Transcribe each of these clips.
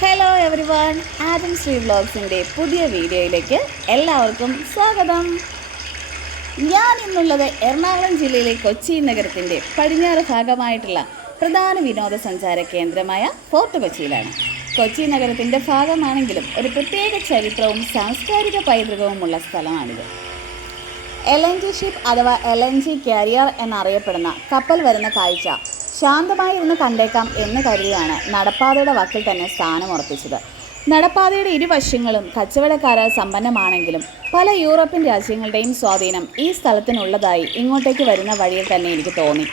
Hello everyone, Adam Shree വ്ളോഗ്സിൻ്റെ പുതിയ വീഡിയോയിലേക്ക് എല്ലാവർക്കും സ്വാഗതം. ഞാൻ ഇന്നുള്ളത് എറണാകുളം ജില്ലയിലെ കൊച്ചി നഗരത്തിൻ്റെ പടിഞ്ഞാറ് ഭാഗമായിട്ടുള്ള പ്രധാന വിനോദസഞ്ചാര കേന്ദ്രമായ ഫോർട്ട് കൊച്ചിയിലാണ്. കൊച്ചി നഗരത്തിൻ്റെ ഭാഗമാണെങ്കിലും ഒരു പ്രത്യേക ചരിത്രവും സാംസ്കാരിക പൈതൃകവുമുള്ള സ്ഥലമാണിത്. LNG ഷിപ്പ് അഥവാ LNG കാരിയർ എന്നറിയപ്പെടുന്ന കപ്പൽ വരുന്ന കാഴ്ച ശാന്തമായിരുന്ന് കണ്ടേക്കാം എന്ന് കരുതിയാണ് നടപ്പാതയുടെ വക്കിൽ തന്നെ സ്ഥാനമുറപ്പിച്ചത്. നടപ്പാതയുടെ ഇരുവശങ്ങളും കച്ചവടക്കാരാൽ സമ്പന്നമാണെങ്കിലും പല യൂറോപ്യൻ രാജ്യങ്ങളുടെയും സ്വാധീനം ഈ സ്ഥലത്തിനുള്ളതായി ഇങ്ങോട്ടേക്ക് വരുന്ന വഴിയിൽ തന്നെ എനിക്ക് തോന്നി.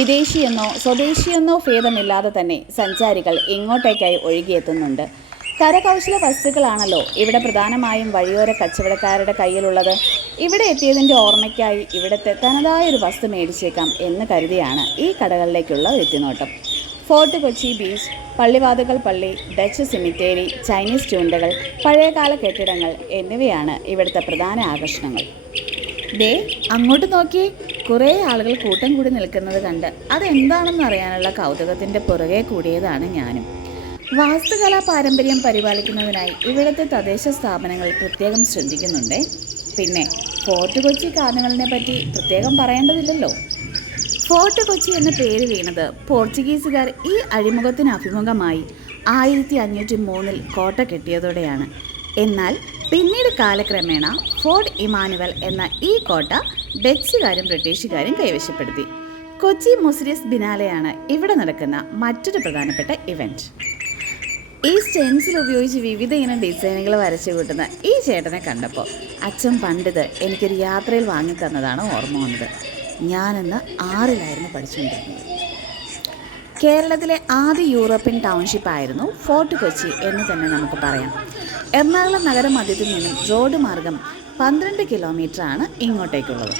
വിദേശിയെന്നോ സ്വദേശിയെന്നോ ഭേദമില്ലാതെ തന്നെ സഞ്ചാരികൾ ഇങ്ങോട്ടേക്കായി ഒഴുകിയെത്തുന്നുണ്ട്. കരകൗശല വസ്തുക്കളാണല്ലോ ഇവിടെ പ്രധാനമായും വഴിയോര കച്ചവടക്കാരുടെ കയ്യിലുള്ളത്. ഇവിടെ എത്തിയതിൻ്റെ ഓർമ്മയ്ക്കായി ഇവിടുത്തെ തനതായൊരു വസ്തു മേടിച്ചേക്കാം എന്ന് കരുതിയാണ് ഈ കടകളിലേക്കുള്ള എത്തിനോട്ടം. ഫോർട്ട് കൊച്ചി ബീച്ച്, പള്ളിവാതുക്കൽ പള്ളി, ഡച്ച് സിമിറ്റേരി, ചൈനീസ് ചൂണ്ടകൾ, പഴയകാല കെട്ടിടങ്ങൾ എന്നിവയാണ് ഇവിടുത്തെ പ്രധാന ആകർഷണങ്ങൾ. ദേ അങ്ങോട്ട് നോക്കി, കുറേ ആളുകൾ കൂട്ടം കൂടി നിൽക്കുന്നത് കണ്ട് അതെന്താണെന്ന് അറിയാനുള്ള കൗതുകത്തിൻ്റെ പുറകെ കൂടിയതാണ് ഞാനും. വാസ്തുകലാ പാരമ്പര്യം പരിപാലിക്കുന്നതിനായി ഇവിടുത്തെ തദ്ദേശ സ്ഥാപനങ്ങൾ പ്രത്യേകം ശ്രദ്ധിക്കുന്നുണ്ടേ. പിന്നെ ഫോർട്ട് കൊച്ചി കാർണിവലിനെ പറ്റി പ്രത്യേകം പറയേണ്ടതില്ലല്ലോ. ഫോർട്ട് കൊച്ചി എന്ന പേര് വീണത് പോർച്ചുഗീസുകാർ ഈ അഴിമുഖത്തിന് അഭിമുഖമായി 1503 കോട്ട കെട്ടിയതോടെയാണ്. എന്നാൽ പിന്നീട് കാലക്രമേണ ഫോർട്ട് ഇമാനുവൽ എന്ന ഈ കോട്ട ഡച്ചുകാരും ബ്രിട്ടീഷുകാരും കൈവശപ്പെടുത്തി. കൊച്ചി മുസിരിയസ് ബിനാലെയാണ് ഇവിടെ നടക്കുന്ന മറ്റൊരു പ്രധാനപ്പെട്ട ഇവൻറ്റ്. ഈ സ്റ്റെൻസിൽ ഉപയോഗിച്ച് വിവിധ ഇനം ഡിസൈനുകൾ വരച്ചു കൂട്ടുന്ന ഈ ചേട്ടനെ കണ്ടപ്പോൾ അച്ഛൻ പണ്ടിത് എനിക്കൊരു യാത്രയിൽ വാങ്ങിത്തന്നതാണ് ഓർമ്മ വന്നത്. ഞാനന്ന് 6ലായിരുന്നു പഠിച്ചുകൊണ്ടിരുന്നത്. കേരളത്തിലെ ആദ്യ യൂറോപ്യൻ ടൗൺഷിപ്പായിരുന്നു ഫോർട്ട് കൊച്ചി എന്ന് തന്നെ നമുക്ക് പറയാം. എറണാകുളം നഗരമധ്യത്തിൽ നിന്നും റോഡ് മാർഗം 12 കിലോമീറ്ററാണ് ഇങ്ങോട്ടേക്കുള്ളത്.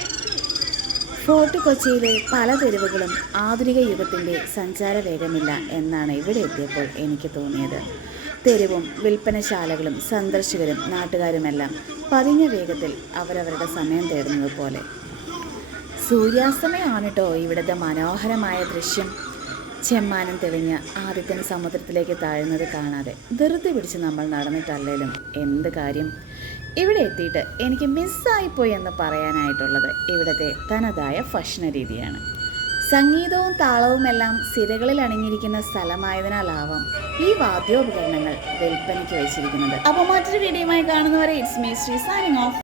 ഫോർട്ട് കൊച്ചിയിലെ പല തെരുവുകളും ആധുനിക യുഗത്തിൻ്റെ സഞ്ചാര വേഗമില്ല എന്നാണ് ഇവിടെ എത്തിയപ്പോൾ എനിക്ക് തോന്നിയത്. തെരുവും വിൽപ്പനശാലകളും സന്ദർശകരും നാട്ടുകാരുമെല്ലാം പതിഞ്ഞ വേഗത്തിൽ അവരവരുടെ സമയം തേടുന്നത് പോലെ. സൂര്യാസ്തമയമാണ് കേട്ടോ ഇവിടുത്തെ മനോഹരമായ ദൃശ്യം. ചെമ്മാനം തെളിഞ്ഞ് ആദിത്യൻ സമുദ്രത്തിലേക്ക് താഴുന്നത് കാണാതെ ധൃതി പിടിച്ച് നമ്മൾ നടന്നിട്ടല്ലേലും എന്ത് കാര്യം. ഇവിടെ എത്തിയിട്ട് എനിക്ക് മിസ്സായിപ്പോയി എന്ന് പറയാനായിട്ടുള്ളത് ഇവിടുത്തെ തനതായ ഭക്ഷണ രീതിയാണ്. സംഗീതവും താളവുമെല്ലാം സിരകളിൽ അണിഞ്ഞിരിക്കുന്ന സ്ഥലമായതിനാലാവാം ഈ വാദ്യോപകരണങ്ങൾ വിൽപ്പനയ്ക്ക് വെച്ചിരിക്കുന്നത്. അപ്പോൾ മറ്റൊരു വീഡിയോയുമായി കാണുന്നവരെ it's me Shri signing off.